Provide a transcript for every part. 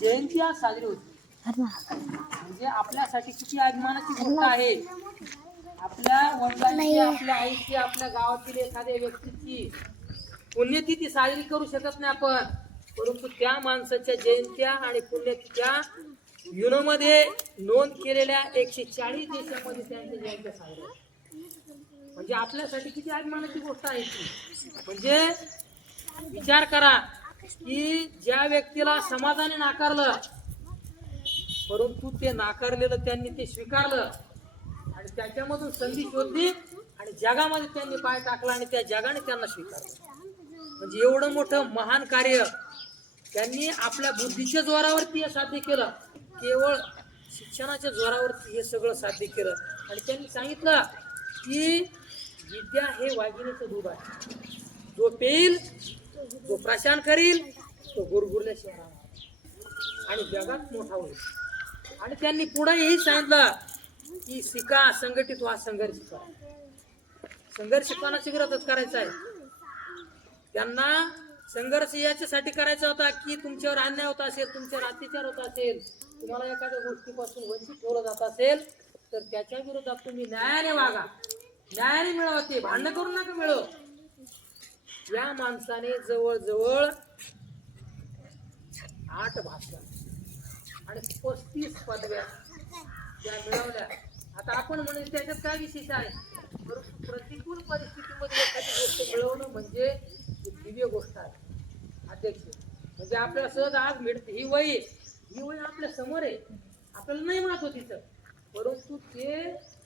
जयंती आज साजरी होती. म्हणजे आपल्यासाठी किती अभिमानाची गोष्ट आहे. आपल्या वडिलांची, आपल्या आईची, आपल्या गावातील एखाद्या व्यक्तीची पुण्यतिथी साजरी करू शकत नाही आपण, परंतु त्या माणसाच्या जयंत्या आणि पुण्यतिथ्या युनोमध्ये नोंद केलेल्या 140 देशामध्ये त्यांच्या जयंत्या साजऱ्या होतात. म्हणजे आपल्यासाठी किती अभिमानाची गोष्ट आहे ती. म्हणजे विचार करा की ज्या व्यक्तीला समाजाने नाकारलं, परंतु ते नाकारलेलं त्यांनी ते स्वीकारलं आणि त्याच्यामधून संधी शोधली आणि जगामध्ये त्यांनी पाय टाकला आणि त्या जगाने त्यांना स्वीकारलं. म्हणजे एवढं मोठं महान कार्य त्यांनी आपल्या बुद्धीच्या जोरावरती हे साध्य केलं, केवळ शिक्षणाच्या जोरावरती हे सगळं साध्य केलं. आणि त्यांनी सांगितलं की विद्या हे वाघिणीचं दूध आहे, जो पेईल, जो प्रशांत करील, तो गुरगुरल्याशिवाय राहणार आणि जगात मोठा होईल. आणि त्यांनी पुढे हेही सांगितलं की शिका, संघटित व्हा, संघर्ष करा. संघर्ष कोणाच्या विरोधात करायचा आहे? त्यांना संघर्ष याच्यासाठी करायचा होता की तुमच्यावर अन्याय होत असेल, तुमच्यावर अत्याचार होत असेल, तुम्हाला एखाद्या गोष्टीपासून वंचित ठेवलं जात असेल, तर त्याच्या विरोधात तुम्ही न्यायाने वागा, न्यायाने मिळवा, ते भांडण करून नका मिळव. या माणसाने जवळजवळ 8 भाषा आणि 35 पदव्या त्या मिळवल्या. आता आपण म्हणून त्याच्यात काय विशेष आहे? प्रतिकूल परिस्थितीमध्ये एखादी गोष्ट मिळवणं म्हणजे एक दिव्य गोष्ट आहे अध्यक्ष. म्हणजे आपल्याला सहज आज मिळते ही वही आपल्या समोर आहे, आपल्याला नाही माहित होती तिथं, परंतु ते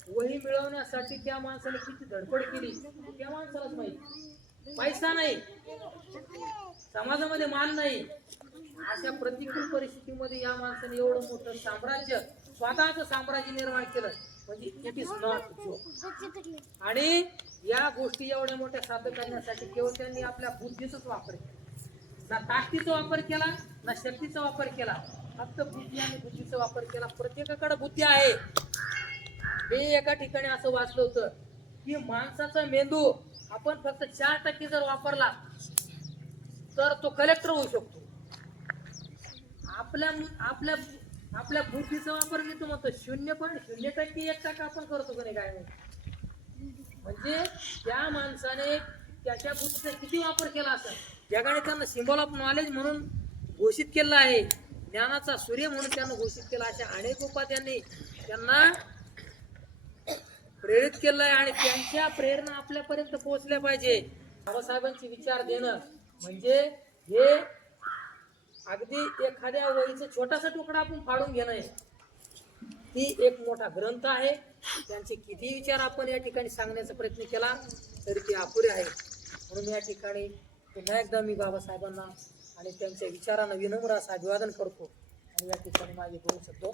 वही मिळवण्यासाठी त्या माणसाने किती धडपड केली त्या माणसालाच माहिती. पैसा नाही, समाजामध्ये मान नाही, अशा प्रतिकूल परिस्थितीमध्ये या माणसाने एवढं मोठं साम्राज्य, स्वतःचं साम्राज्य निर्माण केलं. म्हणजे इट इज नॉट जोक. आणि या गोष्टी एवढ्या मोठ्या साध्य करण्यासाठी केवळ त्यांनी आपल्या बुद्धीचाच वापर केला, ना ताकदीचा वापर केला, ना शक्तीचा वापर केला, फक्त बुद्धी आणि बुद्धीचा वापर केला. प्रत्येकाकडे बुद्धी आहे. मी एका ठिकाणी असं वाचलं होतं की माणसाचा मेंदू आपण फक्त 4% जर वापरला तर तो कलेक्टर होऊ शकतो. आपल्या आपल्या आपल्या बुद्धीचा वापर मी तो म्हणतो 0.0% 1% आपण करतो का नाही काय नाही. म्हणजे त्या माणसाने त्याच्या बुद्धीचा किती वापर केला असेल. जगाने त्यांना सिम्बॉल ऑफ नॉलेज म्हणून घोषित केलं आहे, ज्ञानाचा सूर्य म्हणून त्यांना घोषित केला. अशा अनेक उपाध्यांनी त्यांना प्रेरित केलं आहे आणि त्यांच्या प्रेरणा आपल्यापर्यंत पोहोचल्या पाहिजे. बाबासाहेबांचे विचार देणं म्हणजे हे अगदी एखाद्या वहीचा छोटासा तुकडा आपण फाडून घेणं आहे. ती एक मोठा ग्रंथ आहे. त्यांचे किती विचार आपण या ठिकाणी सांगण्याचा प्रयत्न केला तरी ते अपुरे आहे. म्हणून या ठिकाणी पुन्हा एकदा मी बाबासाहेबांना आणि त्यांच्या विचारांना विनम्र असं अभिवादन करतो आणि या ठिकाणी माझे गुरु शब्द